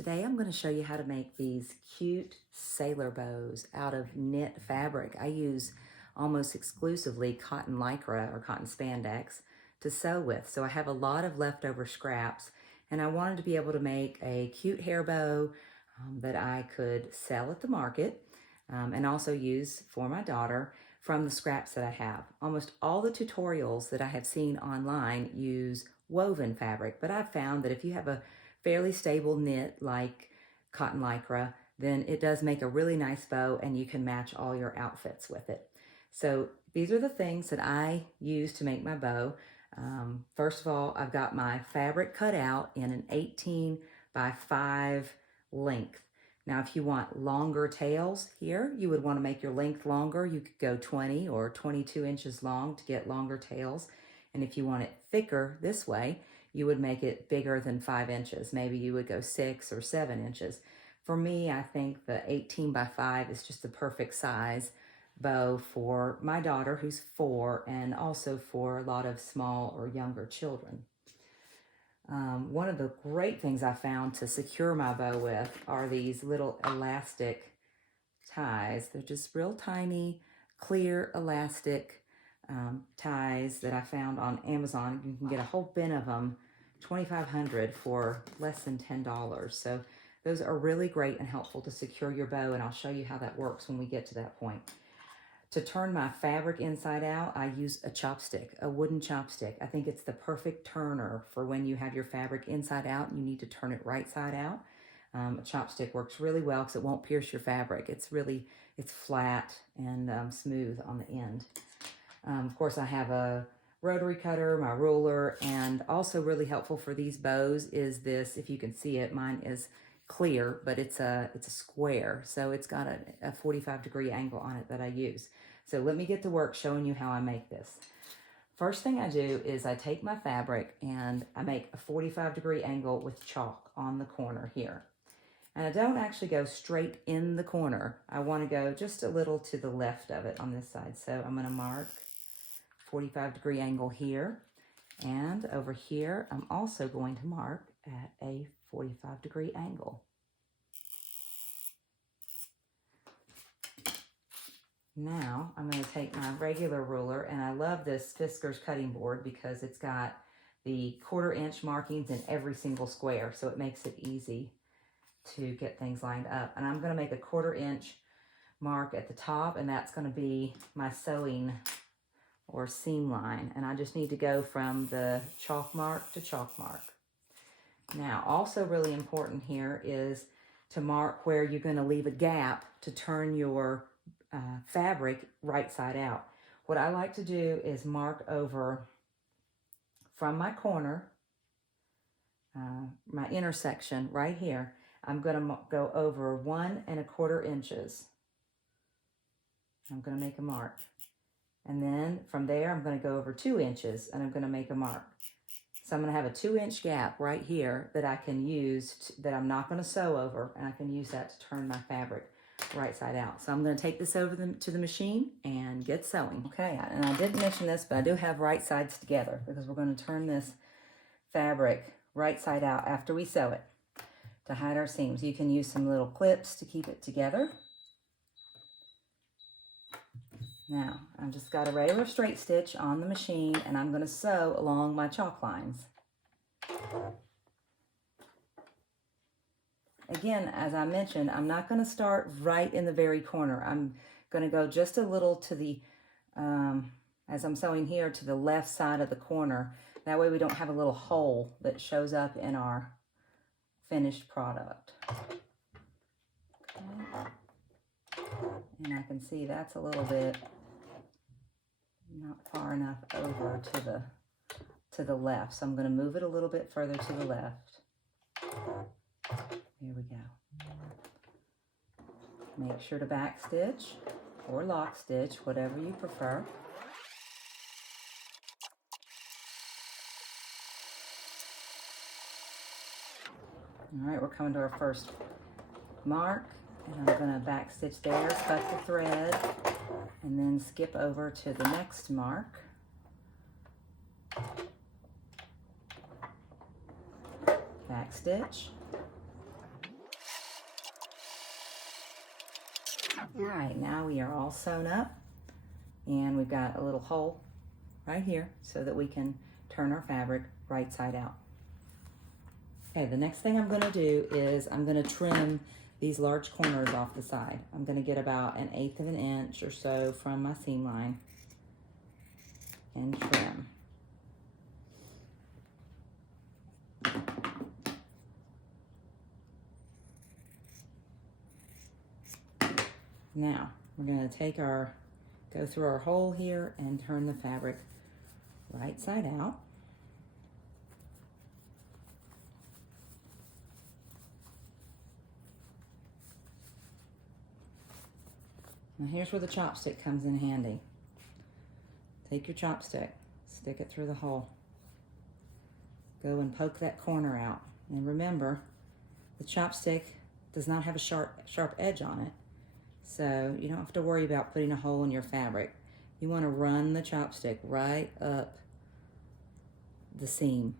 Today I'm going to show you how to make these cute sailor bows out of knit fabric. I use almost exclusively cotton lycra or cotton spandex to sew with. So I have a lot of leftover scraps and I wanted to be able to make a cute hair bow that I could sell at the market and also use for my daughter from the scraps that I have. Almost all the tutorials that I have seen online use woven fabric, but I've found that if you have a fairly stable knit like cotton lycra, then it does make a really nice bow and you can match all your outfits with it. So these are the things that I use to make my bow. First of all, I've got my fabric cut out in an 18 by 5 length. Now, if you want longer tails here, you would want to make your length longer. You could go 20 or 22 inches long to get longer tails. And if you want it thicker this way, you would make it bigger than 5 inches. Maybe you would go 6 or 7 inches. For me, I think the 18 by 5 is just the perfect size bow for my daughter who's 4 and also for a lot of small or younger children. One of the great things I found to secure my bow with are these little elastic ties. They're just real tiny, clear elastic ties that I found on Amazon. You can get a whole bin of them, 2,500 for less than $10. So those are really great and helpful to secure your bow, and I'll show you how that works when we get to that point. To turn my fabric inside out, I use a chopstick, a wooden chopstick. I think it's the perfect turner for when you have your fabric inside out and you need to turn it right side out. A chopstick works really well because it won't pierce your fabric. It's flat and smooth on the end. Of course, I have a rotary cutter, my ruler, and also really helpful for these bows is this, if you can see it, mine is clear, but it's a square. So it's got a 45-degree angle on it that I use. So let me get to work showing you how I make this. First thing I do is I take my fabric and I make a 45-degree angle with chalk on the corner here. And I don't actually go straight in the corner. I want to go just a little to the left of it on this side. So I'm going to mark 45-degree angle here. And over here, I'm also going to mark at a 45-degree angle. Now I'm going to take my regular ruler, and I love this Fisker's cutting board because it's got the 1/4 inch markings in every single square, so it makes it easy to get things lined up. And I'm going to make a 1/4 inch mark at the top, and that's going to be my sewing or seam line. And I just need to go from the chalk mark to chalk mark. Now, also really important here is to mark where you're going to leave a gap to turn your fabric right side out. What I like to do is mark over from my corner, my intersection right here. I'm going to go over 1 1/4 inches. I'm going to make a mark. And then from there, I'm going to go over 2 inches and I'm going to make a mark. So I'm going to have a 2-inch gap right here that I can use, that I'm not going to sew over, and I can use that to turn my fabric right side out. So I'm going to take this over to the machine and get sewing. Okay, and I didn't mention this, but I do have right sides together because we're going to turn this fabric right side out after we sew it to hide our seams. You can use some little clips to keep it together. Now, I've just got a regular straight stitch on the machine, and I'm going to sew along my chalk lines. Again, as I mentioned, I'm not going to start right in the very corner. I'm going to go just a little to the, as I'm sewing here, to the left side of the corner. That way we don't have a little hole that shows up in our finished product. Okay. And I can see that's a little bit not far enough over to the left. So I'm going to move it a little bit further to the left. There we go. Make sure to back stitch or lock stitch, whatever you prefer. All right, we're coming to our first mark, and I'm going to back stitch there, cut the thread, and then skip over to the next mark. Back stitch, All right, now we are all sewn up, and we've got a little hole right here so that we can turn our fabric right side out. Okay, the next thing I'm going to do is I'm going to trim these large corners off the side. I'm going to get about 1/8 of an inch or so from my seam line and trim. Now, we're going to go through our hole here and turn the fabric right side out. Now here's where the chopstick comes in handy. Take your chopstick, stick it through the hole. Go and poke that corner out. And remember, the chopstick does not have a sharp edge on it. So you don't have to worry about putting a hole in your fabric. You want to run the chopstick right up the seam.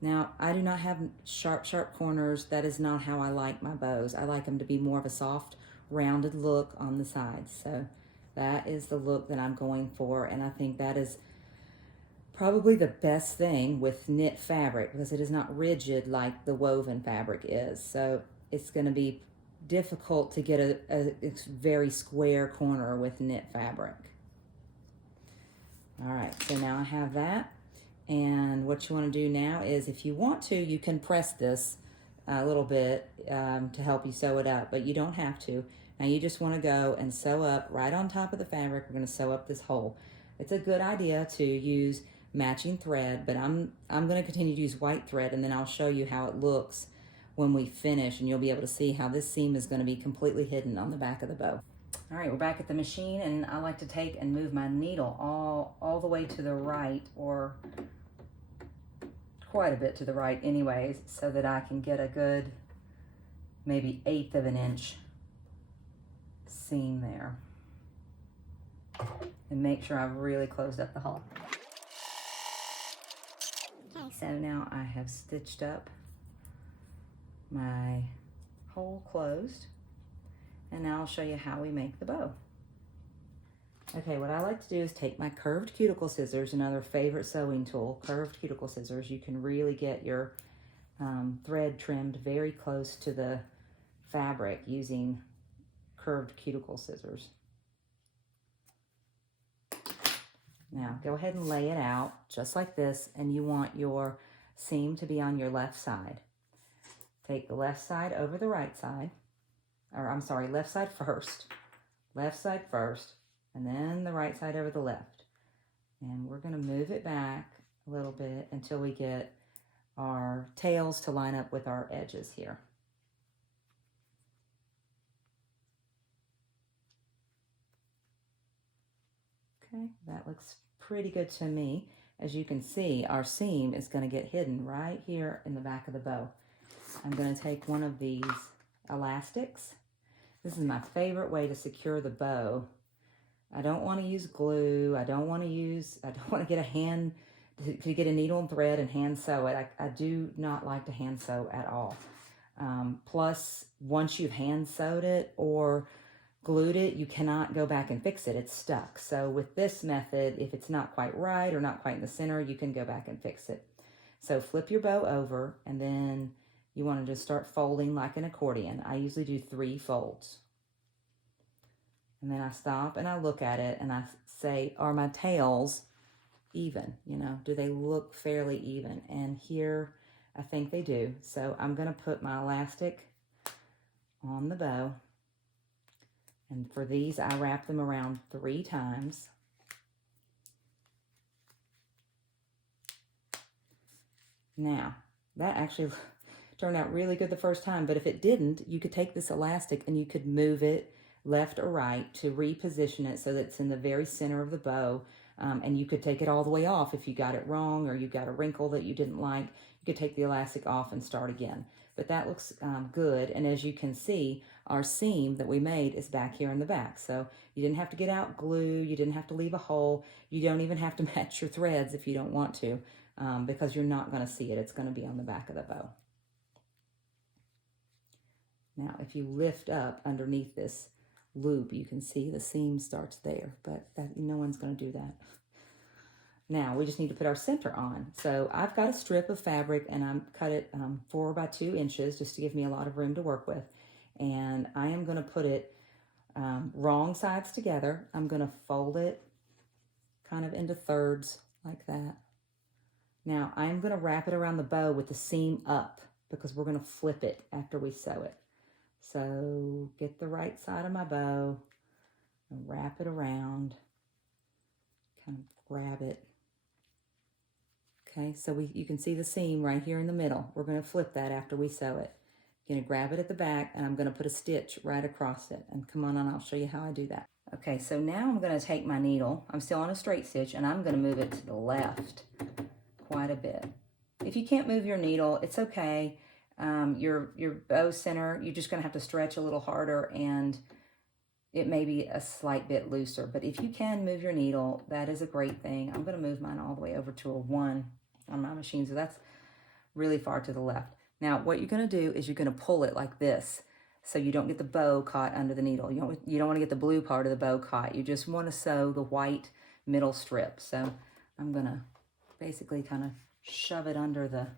Now, I do not have sharp corners. That is not how I like my bows. I like them to be more of a soft, rounded look on the sides. So that is the look that I'm going for, and I think that is probably the best thing with knit fabric because it is not rigid like the woven fabric is. So it's going to be difficult to get a very square corner with knit fabric. All right, so now I have that. And what you want to do now is, if you want to, you can press this a little bit to help you sew it up, but you don't have to. Now you just want to go and sew up right on top of the fabric. We're going to sew up this hole. It's a good idea to use matching thread, but I'm going to continue to use white thread, and then I'll show you how it looks when we finish, and you'll be able to see how this seam is going to be completely hidden on the back of the bow. All right, we're back at the machine, and I like to take and move my needle all the way to the right, or quite a bit to the right anyways, so that I can get a good maybe 1/8 of an inch seam there. And make sure I've really closed up the hole. Okay, so now I have stitched up my hole closed, and now I'll show you how we make the bow. Okay, what I like to do is take my curved cuticle scissors, another favorite sewing tool, curved cuticle scissors. You can really get your thread trimmed very close to the fabric using curved cuticle scissors. Now go ahead and lay it out just like this, and you want your seam to be on your left side. Take the left side over the right side, or I'm sorry, left side first, and then the right side over the left. And we're going to move it back a little bit until we get our tails to line up with our edges here. Okay, that looks pretty good to me. As you can see, our seam is going to get hidden right here in the back of the bow. I'm going to take one of these elastics. This is my favorite way to secure the bow. I don't want to use glue. I don't want to get a needle and thread and hand sew it. I do not like to hand sew at all. Plus, once you've hand sewed it or glued it, you cannot go back and fix it. It's stuck. So with this method, if it's not quite right or not quite in the center, you can go back and fix it. So flip your bow over, and then you want to just start folding like an accordion. I usually do 3 folds. And then I stop and I look at it and I say, are my tails even? You know, do they look fairly even? And here, I think they do. So I'm going to put my elastic on the bow. And for these, I wrap them around 3 times. Now, that actually turned out really good the first time, but if it didn't, you could take this elastic and you could move it left or right to reposition it so that it's in the very center of the bow. And you could take it all the way off if you got it wrong or you got a wrinkle that you didn't like. You could take the elastic off and start again. But that looks good. And as you can see, our seam that we made is back here in the back. So you didn't have to get out glue. You didn't have to leave a hole. You don't even have to match your threads if you don't want to, because you're not going to see it. It's going to be on the back of the bow. Now, if you lift up underneath this loop, you can see the seam starts there, but no one's going to do that. Now, we just need to put our center on. So I've got a strip of fabric, and I'm cut it 4 by 2 inches just to give me a lot of room to work with. And I am going to put it wrong sides together. I'm going to fold it kind of into thirds like that. Now, I'm going to wrap it around the bow with the seam up because we're going to flip it after we sew it. So get the right side of my bow and wrap it around, kind of grab it. Okay, so you can see the seam right here in the middle. We're going to flip that after we sew it. You're going to grab it at the back, and I'm going to put a stitch right across it. And come on, and I'll show you how I do that. Okay, so now I'm going to take my needle. I'm still on a straight stitch, and I'm going to move it to the left quite a bit. If you can't move your needle, it's okay. Your bow center, you're just going to have to stretch a little harder, and it may be a slight bit looser. But if you can move your needle, that is a great thing. I'm going to move mine all the way over to a 1 on my machine, so that's really far to the left. Now, what you're going to do is you're going to pull it like this, so you don't get the bow caught under the needle. You don't want to get the blue part of the bow caught. You just want to sew the white middle strip. So I'm going to basically kind of shove it under the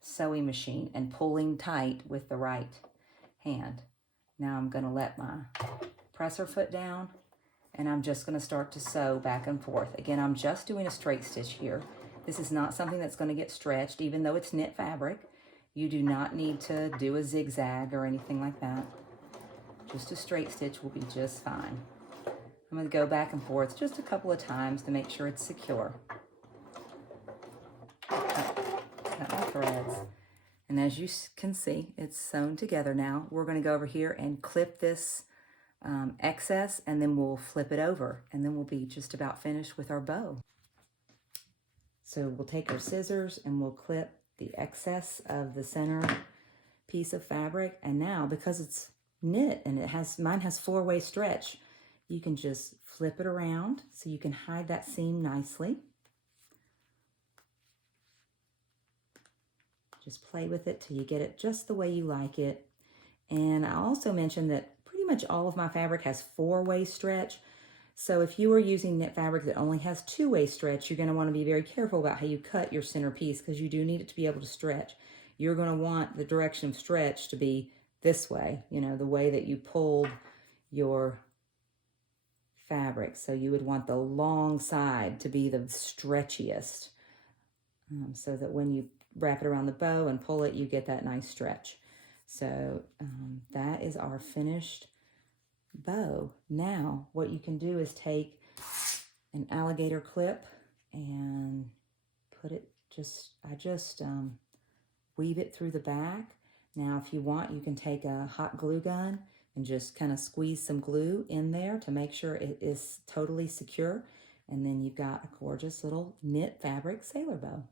sewing machine and pulling tight with the right hand. Now I'm going to let my presser foot down, and I'm just going to start to sew back and forth. Again, I'm just doing a straight stitch here. This is not something that's going to get stretched, even though it's knit fabric. You do not need to do a zigzag or anything like that. Just a straight stitch will be just fine. I'm going to go back and forth just a couple of times to make sure it's secure. Cut my threads. And as you can see, it's sewn together now. We're going to go over here and clip this excess, and then we'll flip it over, and then we'll be just about finished with our bow. So we'll take our scissors and we'll clip the excess of the center piece of fabric. And now, because it's knit and mine has 4-way stretch, you can just flip it around so you can hide that seam nicely. Just play with it till you get it just the way you like it. And I also mentioned that pretty much all of my fabric has 4-way stretch. So if you are using knit fabric that only has 2-way stretch, you're going to want to be very careful about how you cut your center piece, because you do need it to be able to stretch. You're going to want the direction of stretch to be this way, you know, the way that you pulled your fabric. So you would want the long side to be the stretchiest, so that when you wrap it around the bow and pull it, you get that nice stretch. So that is our finished bow. Now what you can do is take an alligator clip and put it I just weave it through the back. Now if you want, you can take a hot glue gun and just kind of squeeze some glue in there to make sure it is totally secure, and then you've got a gorgeous little knit fabric sailor bow.